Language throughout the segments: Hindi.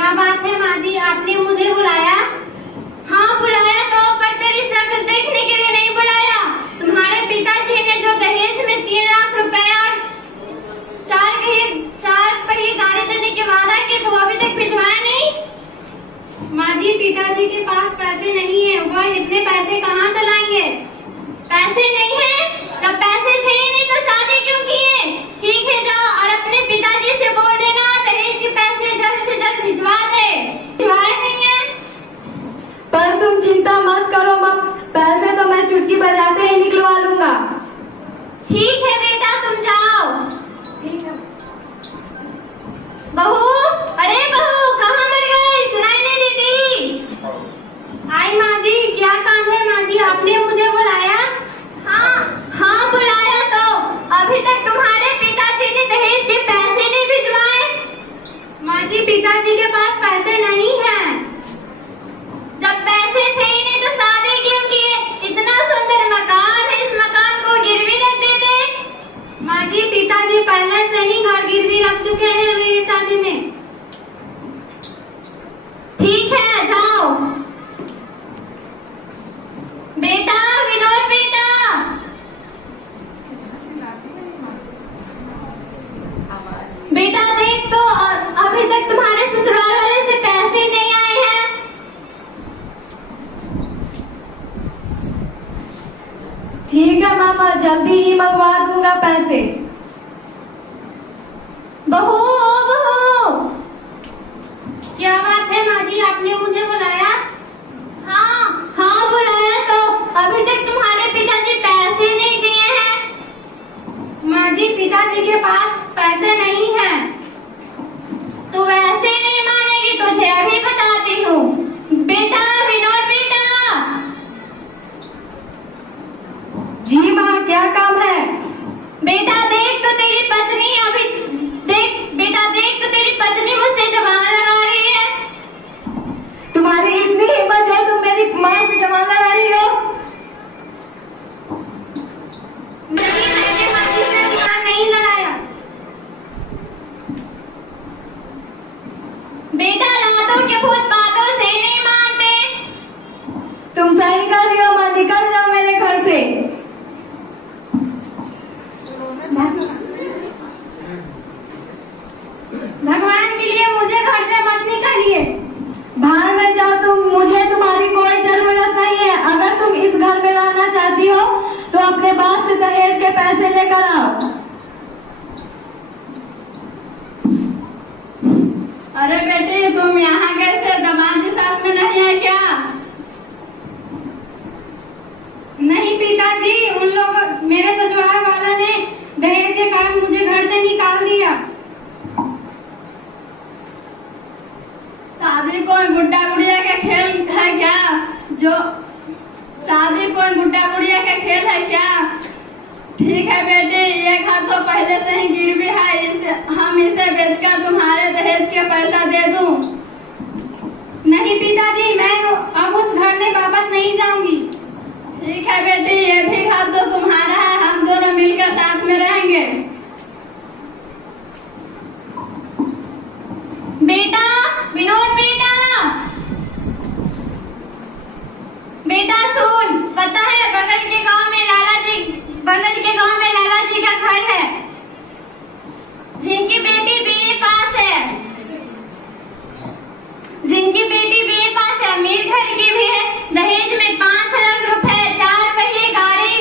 क्या बात है माँ जी, आपने मुझे बुलाया? हाँ बुलाया तो, पर तेरी शक्ल देखने के लिए नहीं बुलाया। तुम्हारे पिताजी ने जो दहेज में 3 लाख रुपए और 4 पहिए गाड़ी देने के वादा किए तो अभी तक भिजवाया नहीं। माँ जी, पिताजी के पास पैसे नहीं है, वह इतने पैसे कहाँ से लाएंगे? पैसे नहीं है? जब पैसे थे ही नहीं तो शादी क्यों किए? ठीक है, जाओ और अपने पिताजी से बोल देना दहेज के पैसे जल्द से जल्द भिजवा दे। भिजवाए नहीं है? पर तुम चिंता मत करो माँ, पैसे तो मैं चुटकी बजाते ही निकलवा लूंगा। ठीक है बेटा, तुम जाओ। ठीक है। बहू, अरे बहू, कहाँ मर गई? सुनाई नहीं देती। आई माँ जी, क्या काम है माँ जी, आपने मुझे बुलाया? हाँ बुलाया तो, अभी तक तुम्हारे पिताजी ने दहेज के पैसे नहीं भिजवाए। माँ जी, पिताजी के पास पैसे नहीं हैं। जब पैसे थे ही नहीं तो शादी क्यों किए? इतना सुंदर मकान है, इस मकान को गिरवी रख देते। माँ जी, पिताजी पहले से ही घर गिरवी रख चुके हैं मेरी शादी में। ठीक है, जाओ। बेटा विनोद, बेटा बेटा देख तो, अभी तक तुम्हारे ससुराल वाले से पैसे नहीं आए हैं। ठीक है मामा, जल्दी ही मंगवा दूंगा पैसे। बहू, ओ बहू। क्या बात है माँ जी, आपने मुझे बुलाया? हाँ बुलाया तो, अभी तक तुम्हारे पिताजी पैसे नहीं दिए हैं। माँ जी, पिताजी के पास पैसे नहीं हैं। तू वैसे नहीं मानेगी, तुझे अभी बताती हूँ। बेटा विनोद, बेटा। जी माँ, क्या काम है? बेटा देख तो तेरी पत्नी अभी बेटा देख तो तेरी पत्नी मुझसे जबान लगा रही है। तुम्हारी इतनी हिम्मत है, तुम मेरी माँ से जबान लड़ा रही हो? नहीं, मैंने माँ जी से जबान नहीं लड़ाया। बेटा रातों के भूत बातों से नहीं मानते। तुम सही कर रही हो माँ, निकल जाओ मेरे घर से। भगवान के लिए मुझे घर से मत निकालिए। बाहर में जाओ तुम, मुझे तुम्हारी कोई जरूरत नहीं है। अगर तुम इस घर में रहना चाहती हो तो अपने बाप से दहेज के पैसे लेकर आओ। अरे बेटी, तुम यहाँ कैसे? दामाद जी साथ में नहीं है क्या? नहीं पिताजी, उन लोग मेरे ससुराल वालों ने दहेज के कारण मुझे घर से निकाल दिया। शादी कोई गुड्डा गुड़िया का खेल है क्या? शादी कोई गुड्डा गुड़िया का खेल है क्या? ठीक है बेटी, ये घर तो पहले से ही गिरवी है, हम इसे बेचकर तुम्हारे दहेज के पैसा दे दूं। नहीं पिताजी, मैं अब उस घर में वापस नहीं जाऊंगी। ठीक है बेटी, ये भी घर तो तुम्हारा है, हम दोनों मिलकर साथ में रहेंगे। बेटा विनोद, बेटा सुन, पता है बगल के गांव में लाला जी का घर है, जिनकी बेटी बीए पास है, अमीर घर की भी है। दहेज में 5 लाख रुपए, 4 पहिए गाड़ी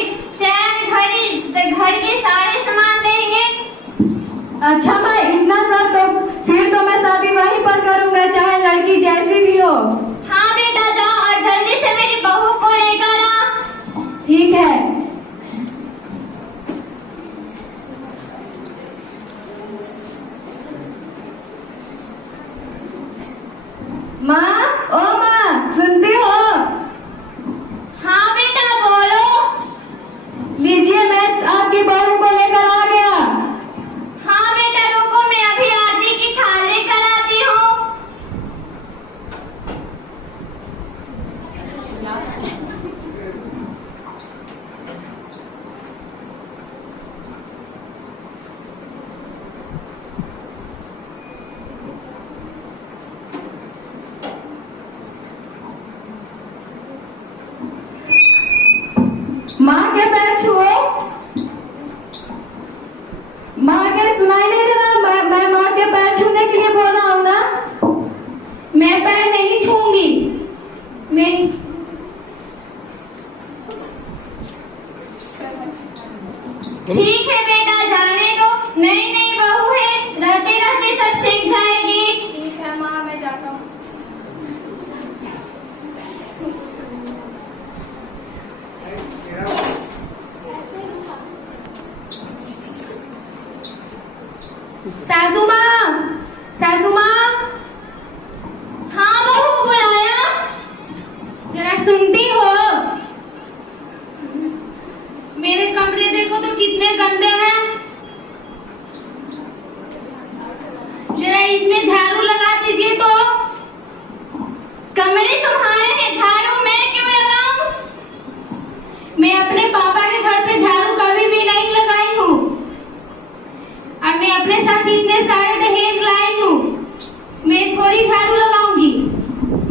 के लिए बोल रहा हूँ ना। मैं पैर नहीं छूंगी। मैं ठीक है बेटा, जाने दो, नई नई बहू है, रहते रहते सब सीख जाएगी। ठीक है माँ, मैं जाता हूँ। सासू माँ, सासू माँ, हाँ बहू, बुलाया? जरा सुनती हो? मेरे कमरे देखो तो कितने गंदे हैं। जरा इसमें झाड़ू लगा दीजिए तो। कमरे तुम्हारे हैं, झाड़ू मैं क्यों लगाऊं? मैं अपने पापा के घर पे झाड़ू कभी भी नहीं लगाई हूँ, और मैं अपने साथ इतने सारे दहेज लाई हूँ, मैं थोड़ी झाड़ू लगाऊंगी।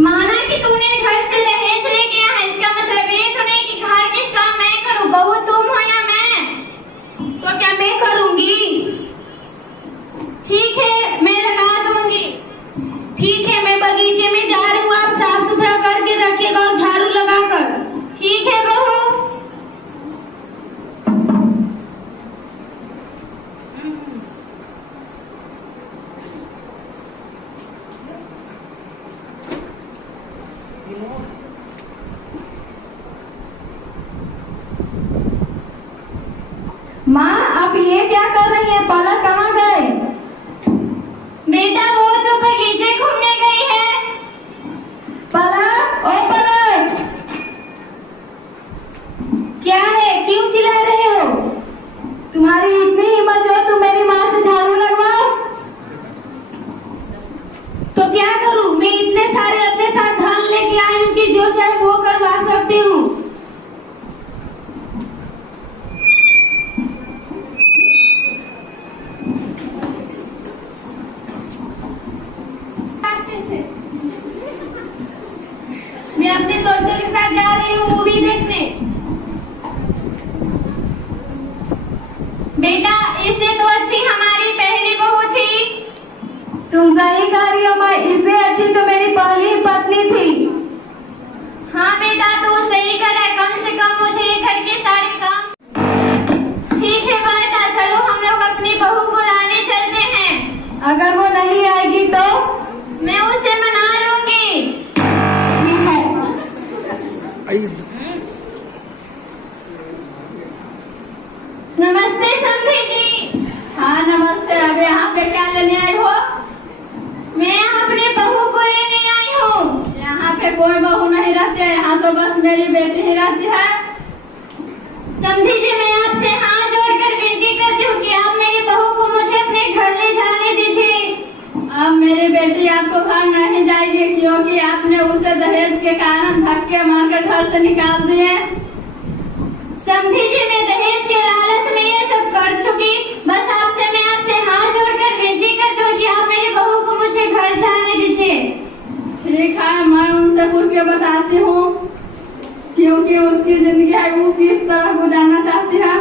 माना कि तूने घर से दहेज लेके आया है, इसका मतलब ये तो नहीं कि घर के काम मैं करूं। बहू तुम हो या मैं? तो क्या मैं करूंगी? ठीक है, मैं लगा दूंगी। ठीक है, मैं बगीचे में जा रही हूँ, आप साफ सुथरा करके रखिएगा और झाड़ू लगाकर। ठीक है बहू। माँ, आप ये क्या कर रही हैं? पलक कहाँ गए? बेटा वो तो बगीचे घूमने गई है। पलक, ओ पलक, क्या है, क्यों चिल्ला रहे हो? तुम्हारी इतनी हिम्मत जो तुम मेरी माँ से झाड़ू लगवाओ? तो क्या करूं? मैं इतने सारे अपने साथ धन लेके आई हूँ कि जो चाहे वो करवा सकती हूँ। मैं अपने दोस्तों के साथ जा रही हूँ मूवी देखने। बेटा इससे तो अच्छी हमारी पहली बहू थी। तुम सही कह रही हो माँ, इससे अच्छी तो मेरी पहली पत्नी थी। हाँ बेटा तू सही कर है, कम से कम मुझे ये घर के सारे काम। ठीक है बेटा, चलो हम लोग अपनी बहू को लाने चलते हैं। अगर वो नहीं आएगी तो? मैं उसे मना लूंगी। नमस्ते समधी जी। हाँ नमस्ते। अब यहाँ पे क्या लेने आई हो? मैं यहाँ अपनी बहू को लेने आई हूँ। यहाँ पे कोई बहू नहीं रहती है, यहाँ तो बस मेरी बेटी ही रहती है। समधी जी, मैं आपसे हाथ जोड़कर विनती करती हूँ कि आप मेरी बहू को मुझे अपने घर ले जाने दीजिए। अब मेरी बेटी आपको घर नहीं जाएगी, क्योंकि आपने उसे दहेज के कारण धक्के मारकर घर से निकाल दिए। समधी जी, मैं दहेज के लालच में ये सब कर चुकी। बस मैं आपसे हाथ जोड़कर विनती करती हूँ कि आप मेरी बहू को मुझे घर जाने दीजिए। ठीक है, मैं उनसे पूछ के बताती हूँ, क्योंकि उसकी जिंदगी है वो किस तरह गुजारना चाहती है।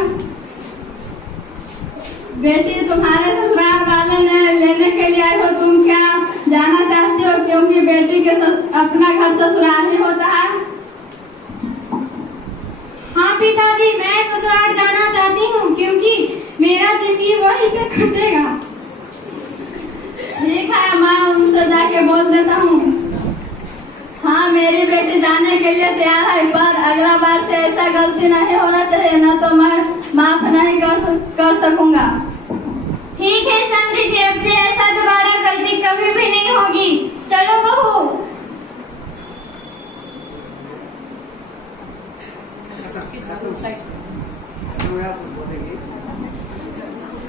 बेटी तुम्हारे ससुराल वाले ने लेने के लिए आई हो, तुम क्या जाना चाहती हो? क्योंकि बेटी के अपना घर ससुराल ही होता है। हाँ पिताजी, मैं ससुराल जाना चाहती हूँ, क्योंकि मेरा जिंदगी वहीं पे कटेगा। ठीक है, मैं उनसे जाके बोल देता हूँ। हाँ, मेरी बेटी जाने के लिए तैयार है, पर अगला बार से ऐसा गलती नहीं होना चाहिए, ना तो मैं माफ नहीं कर सकूंगा। ठीक है समझी जी, अब से ऐसा दोबारा गलती कभी भी नहीं होगी। चलो बहू।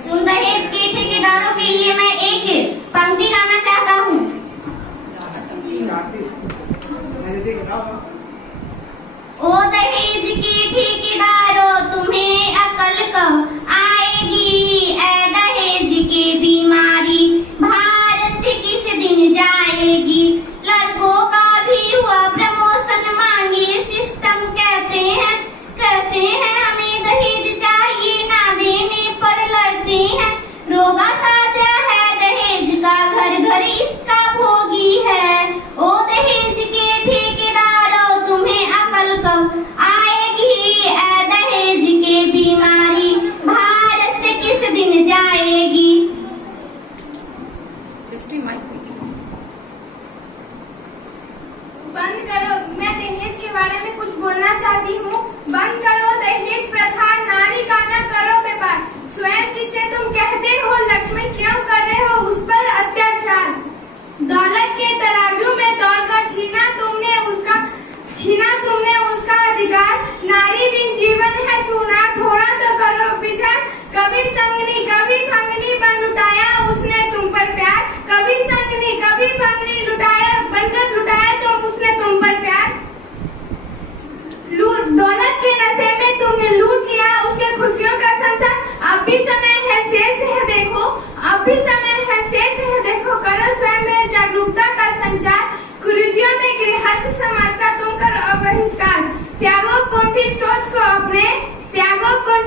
उन दहेज के ठेकेदारों के लिए मैं एक पंक्ति गाना चाहता हूँ। ओ दहेज के ठेकेदारों, तुम्हें अकल कब आएगी? ऐ दहेज के बीमारी भारत से किस दिन जाएगी? लड़कों का भी हुआ प्रमोशन, मांगे सिस्टम कहते हैं हमें दहेज चाहिए, ना देने पर लड़ते हैं। रोगा साध्या है दहेज का घर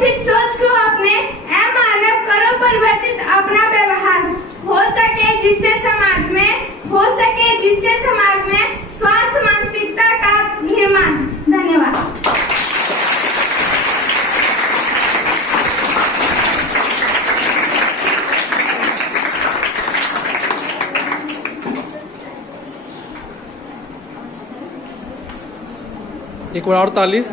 व्यवस्थित सोच को अपने ऐ मानव करो परिवर्तित अपना व्यवहार हो सके जिससे समाज में स्वास्थ्य मानसिकता का निर्माण। धन्यवाद। एक बार और ताली।